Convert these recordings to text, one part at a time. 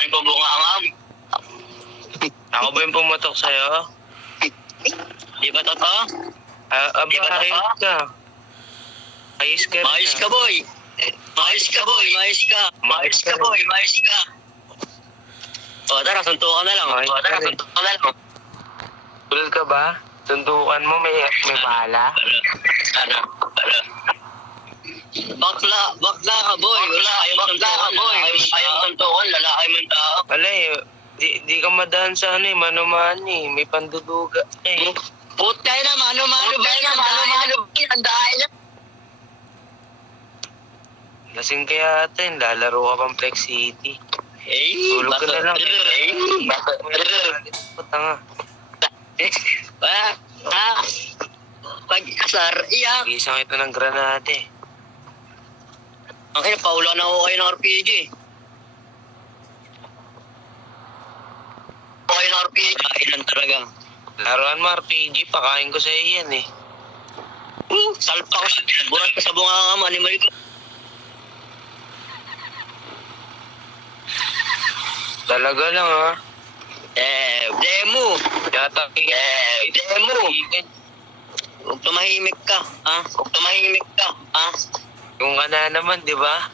Ano po bunga ang Ako ba yung pumatok sa'yo? Di ba totoo? Aba, ayos ka. Ayos ka rin. Maayos ka, boy. Maayos ka, boy. Maayos ka. Maayos ka, boy. Maayos ka. O, tara, suntukan na lang. Maayos ka rin. Suntukan na lang. Cool ka ba? Sundukan mo, may bala? Ano? Bakla ka, boy. Bakla ka, boy. Ayaw suntukan, lalaki mo yung tao. Wala di ka madaan sa mano-mano may panduduga Putay na, mano-mano ba yan? Mano-mano ba yan? Tandaan na. Lasing kaya atin, lalaro ka pang Flex City. Tulog ka na lang. Putanga. Pag-asar, iyak. Isang ito ng granate. Ang ina, paula na ako kayo ng RPG. Okay ng RPG. Kailan talaga. Laruan mo RPG, pakain ko sa iyo yan Salpa ko sa burat ka sa bunga nga, animal ko. Talaga lang Demo. Yata Demo. Huwag tumahimik ka, ha? Huwag tumahimik ka, ha? Yung ka na naman, di ba?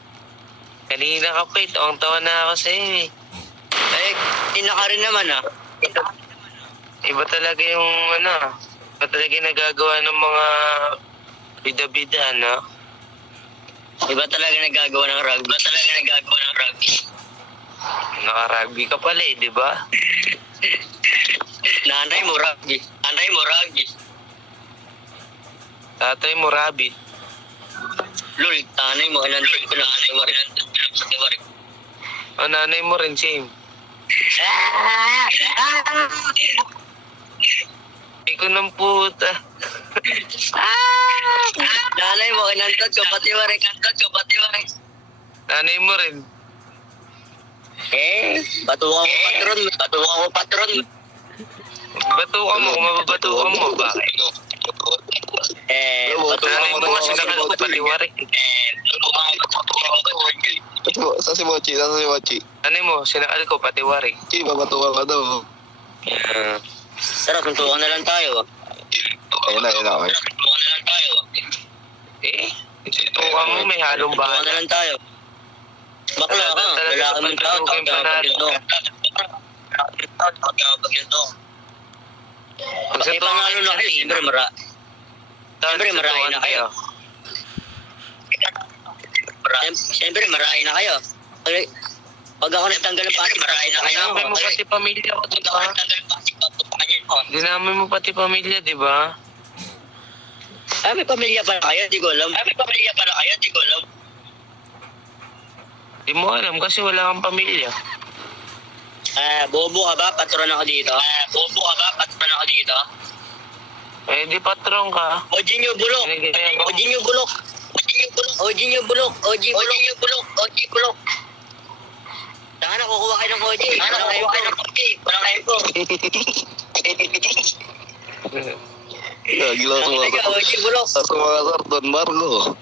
Kanina ka pa, tawang-tawa na ako sa iyo Ina ka rin naman, ha? Iba talaga yung iba talaga yung nagagawa ng mga bida-bida, Iba talaga nagagawa ng rugby. Naka-rugby ka pala di ba? Nanay mo rugby. Tatay mo rabbit. Lul, tanay mo, inandun ko lang sa tiwarik. Nanay mo rin, same. Iko ng puta. Nanay mo, inandun ko, patiwarik. Nanay mo rin. Batukan ko patron. Batukan mo, kung mababatukan mo, bakit? Nanay mo kasi nakal ko patiwarik. Sa si Mochi. Nanay mo, sinakal ko patiwarik. Chi, babatukan ka daw. Tara, suntukan na lang tayo. Ayun na, okay. Sintukan mo, may halong Suntukan bahala. na lang tayo. Bakla ka, lalaki mo yung tao, tawag ito. Panalo na kayo, siyempre marami na kayo. Siyempre marami na kayo. Pag ako nagtanggal ng pati, marami na kayo. Dinamay mo pati pamilya ko, di ba? Dinamay mo pati pamilya, di ba? May pamilya pala kayo, di ko alam. Di mo alam kasi wala kang pamilya. Bobo ka ba? Patron ako dito. Di patron ka. Ojinyo bulok. Saan kukuha kayo ng OJ? Walang epo. Gila ko. OJ bulok. Sa mga sir, Don Margo.